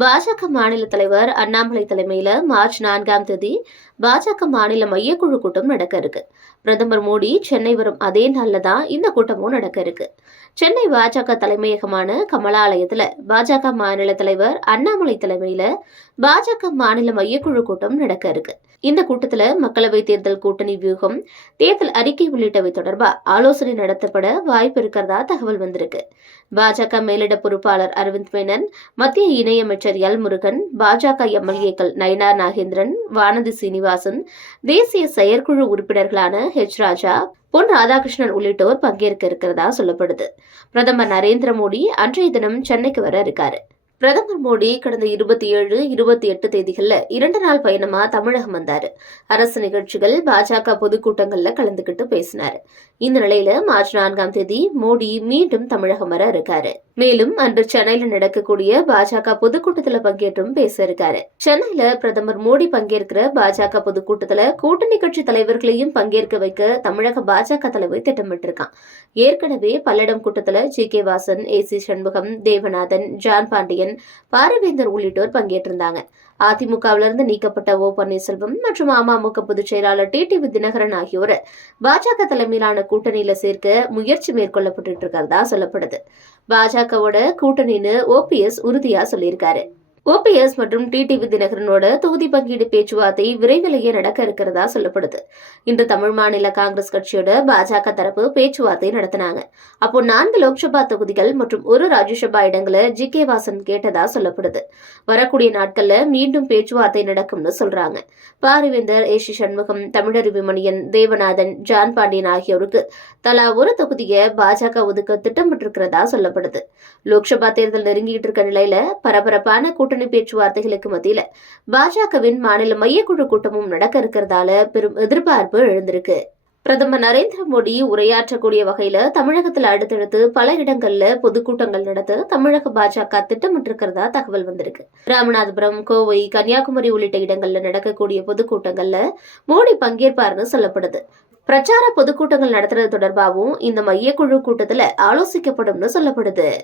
பாஜக மாநில தலைவர் அண்ணாமலை தலைமையில மார்ச் நான்காம் தேதி பாஜக மாநில மையக்குழு கூட்டம் நடக்க இருக்கு. பிரதமர் மோடி சென்னை வரும் அதே நாள்ல தான் இந்த கூட்டமும் நடக்க இருக்கு. சென்னை பாஜக தலைமையகமான கமலாலயத்துல பாஜக மாநில தலைவர் அண்ணாமலை தலைமையில பாஜக மாநில மையக்குழு கூட்டம் நடக்க இருக்கு. இந்த கூட்டத்துல மக்களவை தேர்தல் கூட்டணி வியூகம் தேர்தல் அறிக்கை உள்ளிட்டவை தொடர்பா ஆலோசனை நடத்தப்பட வாய்ப்பு இருக்கிறதா தகவல் வந்திருக்கு. பாஜக மேலிட பொறுப்பாளர் அரவிந்த் மேனன் மத்திய இணையமைச்சர் எல் முருகன் பாஜக எம்எல்ஏக்கள் நயனா நாகேந்திரன் வானதி சீனிவாசன் தேசிய செயற்குழு உறுப்பினர்களான ஹெச் ராஜா பொன் ராதாகிருஷ்ணன் உள்ளிட்டோர் பங்கேற்க இருக்கிறதா சொல்லப்படுது. பிரதமர் நரேந்திர மோடி அன்றைய தினம் சென்னைக்கு வர இருக்காரு. பிரதமர் மோடி கடந்த இருபத்தி ஏழு இருபத்தி எட்டு தேதிகள்ல இரண்டு நாள் பயணமா தமிழகம் வந்தாரு. அரசு நிகழ்ச்சிகள் பாஜக பொதுக்கூட்டங்கள்ல கலந்துகிட்டு பேசினாரு. இந்த நிலையில மார்ச் நான்காம் தேதி மோடி மீண்டும் தமிழகம் வர இருக்காரு. மேலும் அன்று சென்னையில நடக்கக்கூடிய பாஜக பொதுக்கூட்டத்துல பங்கேற்றும் பேச இருக்காரு. சென்னையில பிரதமர் மோடி பங்கேற்கிற பாஜக பொதுக்கூட்டத்துல கூட்டணி கட்சி தலைவர்களையும் பங்கேற்க வைக்க தமிழக பாஜக தலைவர் திட்டமிட்டிருக்கான். ஏற்கனவே பல்லடம் கூட்டத்துல G K Vasan A C Shanmugam Devanathan John Pandiyan Paarivendhar உள்ளிட்டோர் பங்கேற்றிருந்தாங்க. அதிமுகவிலிருந்து நீக்கப்பட்ட ஓ பன்னீர்செல்வம் மற்றும் அமமுக பொதுச் செயலாளர் டிடிவி தினகரன் ஆகியோர் பாஜக தலைமையிலான கூட்டணியில சேர்க்க முயற்சி மேற்கொள்ளப்பட்டு இருக்கிறதா சொல்லப்படுது. பாஜகவோட கூட்டணின்னு ஓபிஎஸ் உறுதியா சொல்லியிருக்காரு. ஓபிஎஸ் மற்றும் டிடிவி தினகரனோட தொகுதி பங்கீடு பேச்சுவார்த்தை விரைவிலேயே நடக்க இருக்கிறதா சொல்லப்படுது. இன்று தமிழ் மாநில காங்கிரஸ் கட்சியோட பாஜக தரப்பு பேச்சுவார்த்தை நடத்தினாங்க. அப்போ நான்கு லோக்சபா தொகுதிகள் மற்றும் ஒரு ராஜ்யசபா இடங்களை ஜி கே வாசன் கேட்டதா சொல்லப்படுது. வரக்கூடிய நாட்கள்ல மீண்டும் பேச்சுவார்த்தை நடக்கும்னு சொல்றாங்க. பாரிவேந்தர் ஏசி சண்முகம் தமிழறிவு மணியன் தேவநாதன் ஜான் பாண்டியன் ஆகியோருக்கு தலா ஒரு தொகுதியை பாஜக ஒதுக்க திட்டமிட்டிருக்கிறதா சொல்லப்படுது. லோக்சபா தேர்தல் நெருங்கிட்டு இருக்க நிலையில பரபரப்பான கூட்டணி பேச்சுவார்த்தைகளுக்கு மத்தியில பாஜகவின் மாநில மையக்குழு கூட்டமும் நடக்க இருக்கிறதால பெரும் எதிர்பார்ப்பு எழுந்திருக்கு. பிரதமர் நரேந்திர மோடி உரையாற்றக்கூடிய வகையில தமிழகத்துல அடுத்தடுத்து பல இடங்கள்ல பொதுக்கூட்டங்கள் நடத்த தமிழக பாஜக திட்டமிட்டிருக்கிறதா தகவல் வந்திருக்கு. ராமநாதபுரம் கோவை கன்னியாகுமரி உள்ளிட்ட இடங்கள்ல நடக்கக்கூடிய பொதுக்கூட்டங்கள்ல மோடி பங்கேற்பார்னு சொல்லப்படுது. பிரச்சார பொதுக்கூட்டங்கள் நடத்துறது தொடர்பாகவும் இந்த மையக்குழு கூட்டத்துல ஆலோசிக்கப்படும்னு சொல்லப்படுது.